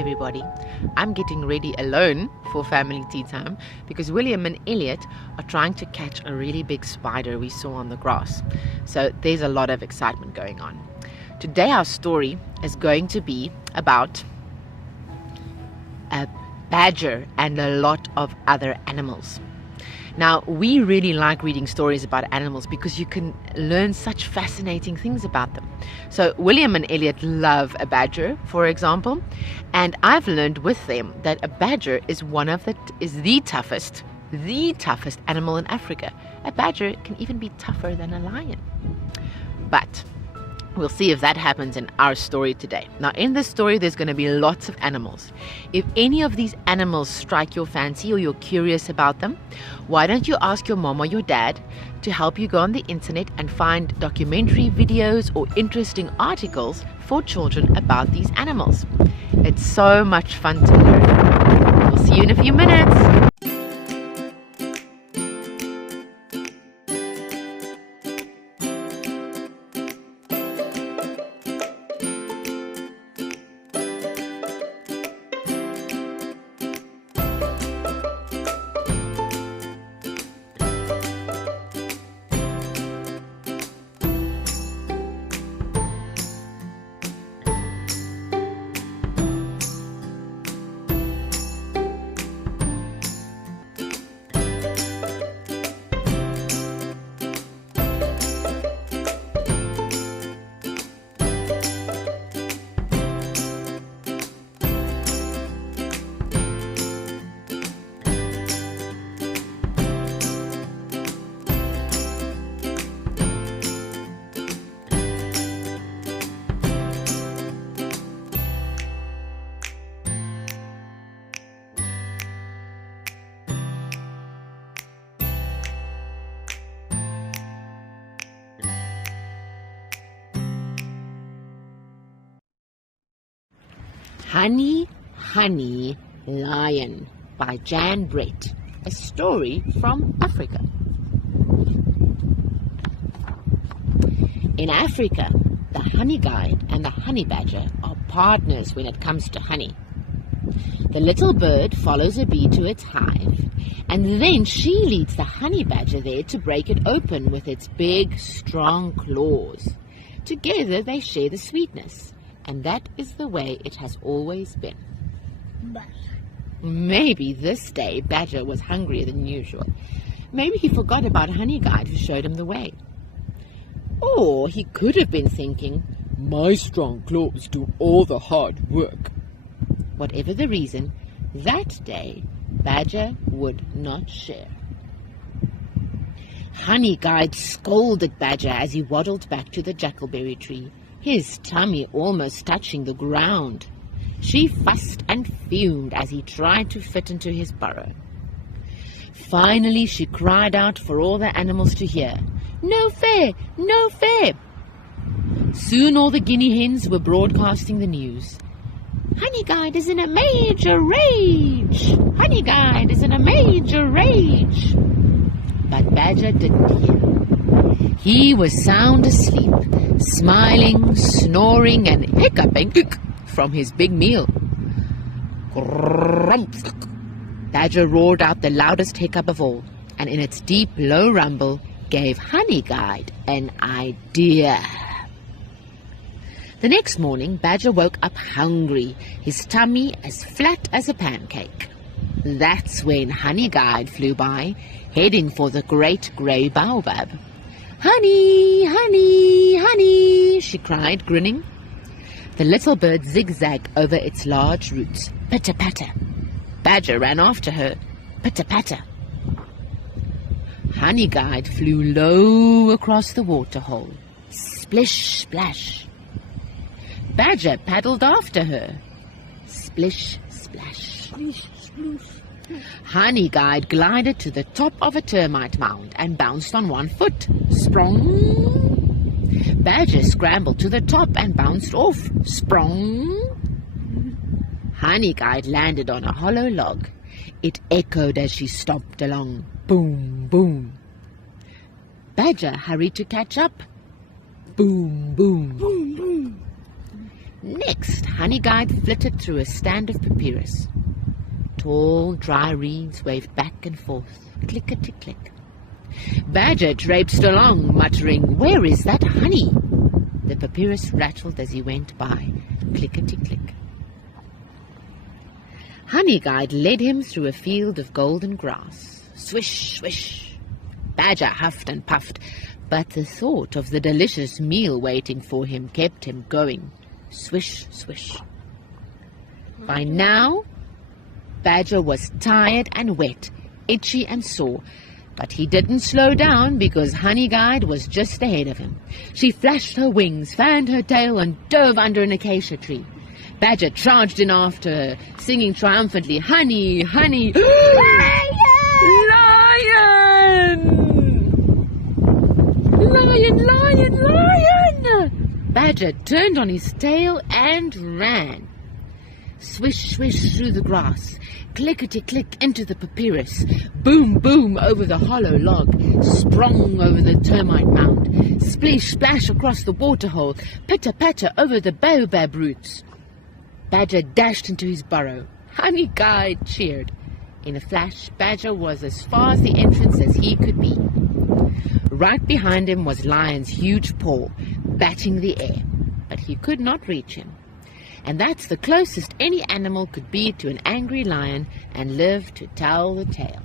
everybody. I'm getting ready alone for family tea time because William and Elliot are trying to catch a really big spider we saw on the grass. So there's a lot of excitement going on. Today our story is going to be about a badger and a lot of other animals. Now, we really like reading stories about animals because you can learn such fascinating things about them. So William and Elliot love a badger, for example, and I've learned with them that a badger is the toughest animal in Africa. A badger can even be tougher than a lion. But we'll see if that happens in our story today. Now, in this story, there's going to be lots of animals. If any of these animals strike your fancy or you're curious about them, why don't you ask your mom or your dad to help you go on the internet and find documentary videos or interesting articles for children about these animals. It's so much fun to learn. We'll see you in a few minutes. Honey, Honey, Lion by Jan Brett, a story from Africa. In Africa, the honey guide and the honey badger are partners when it comes to honey. The little bird follows a bee to its hive, and then she leads the honey badger there to break it open with its big, strong claws. Together they share the sweetness. And that is the way it has always been. Maybe this day Badger was hungrier than usual. Maybe he forgot about Honey Guide who showed him the way. Or he could have been thinking, my strong claws do all the hard work. Whatever the reason, that day Badger would not share. Honey Guide scolded Badger as he waddled back to the jackalberry tree, his tummy almost touching the ground. She fussed and fumed as he tried to fit into his burrow. Finally, she cried out for all the animals to hear, "No fair! No fair!" Soon all the guinea hens were broadcasting the news. Honey Guide is in a major rage! Honey Guide is in a major rage! But Badger didn't hear. He was sound asleep, smiling, snoring, and hiccuping from his big meal. Badger roared out the loudest hiccup of all, and in its deep, low rumble gave Honey Guide an idea. The next morning, Badger woke up hungry, his tummy as flat as a pancake. That's when Honey Guide flew by, heading for the great grey baobab. "Honey, honey, honey," she cried, grinning. The little bird zigzagged over its large roots. Pitter-patter. Badger ran after her. Pitter-patter. Honey Guide flew low across the waterhole. Splish, splash. Badger paddled after her. Splish, splash. Splish, splish. Honey Guide glided to the top of a termite mound and bounced on one foot. Sprong! Badger scrambled to the top and bounced off. Sprong! Honey Guide landed on a hollow log. It echoed as she stomped along. Boom, boom. Badger hurried to catch up. Boom, boom. Boom, boom. Next, Honey Guide flitted through a stand of papyrus. Tall, dry reeds waved back and forth, clickety-click. Badger traipsed along, muttering, "Where is that honey?" The papyrus rattled as he went by, clickety-click. Honey Guide led him through a field of golden grass. Swish, swish. Badger huffed and puffed, but the thought of the delicious meal waiting for him kept him going. Swish, swish. By now, Badger was tired and wet, itchy and sore, but he didn't slow down because Honey Guide was just ahead of him. She flashed her wings, fanned her tail, and dove under an acacia tree. Badger charged in after her, singing triumphantly, "Honey, honey!" Lion! Lion, lion, lion! Badger turned on his tail and ran. Swish, swish through the grass, clickety-click into the papyrus, boom, boom over the hollow log, sprong over the termite mound, splish, splash across the waterhole, pitter-patter over the baobab roots. Badger dashed into his burrow. Honey Guide cheered. In a flash, Badger was as far as the entrance as he could be. Right behind him was Lion's huge paw, batting the air, but he could not reach him. And that's the closest any animal could be to an angry lion and live to tell the tale.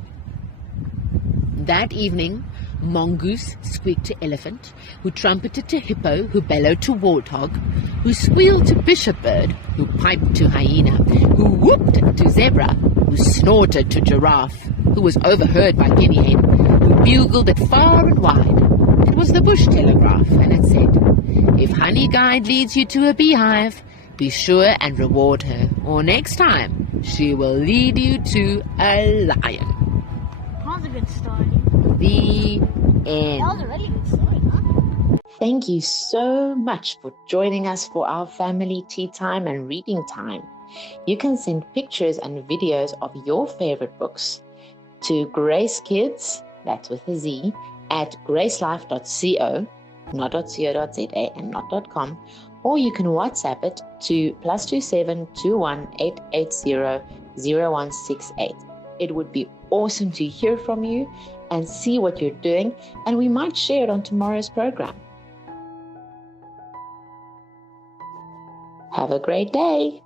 That evening, Mongoose squeaked to Elephant, who trumpeted to Hippo, who bellowed to Warthog, who squealed to Bishop Bird, who piped to Hyena, who whooped to Zebra, who snorted to Giraffe, who was overheard by Guinea Hen, who bugled it far and wide. It was the bush telegraph, and it said, "If Honey Guide leads you to a beehive, be sure and reward her, or next time she will lead you to a lion." That was a good story. The end. That was a really good story, huh? Thank you so much for joining us for our family tea time and reading time. You can send pictures and videos of your favorite books to GraceKidz, that's with a Z, at gracelife.co, not .co.za and not .com, or you can WhatsApp it to +27 21 880 0168. It would be awesome to hear from you and see what you're doing, and we might share it on tomorrow's program. Have a great day.